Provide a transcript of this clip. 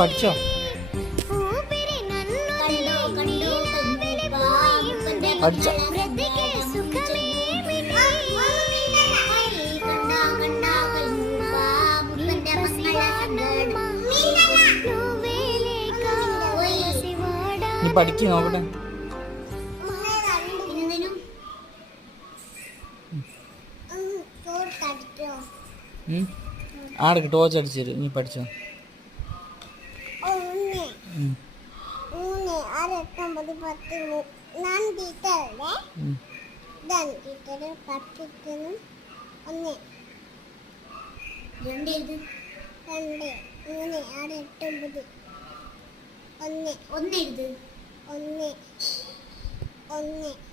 പഠിച്ചോ? പഠിച്ചോ? നീ പഠിക്ക് നോക്കട്ടെ. ആടക്ക് ടോച്ച് അടിച്ചു തരും. നീ പഠിച്ചോ? 1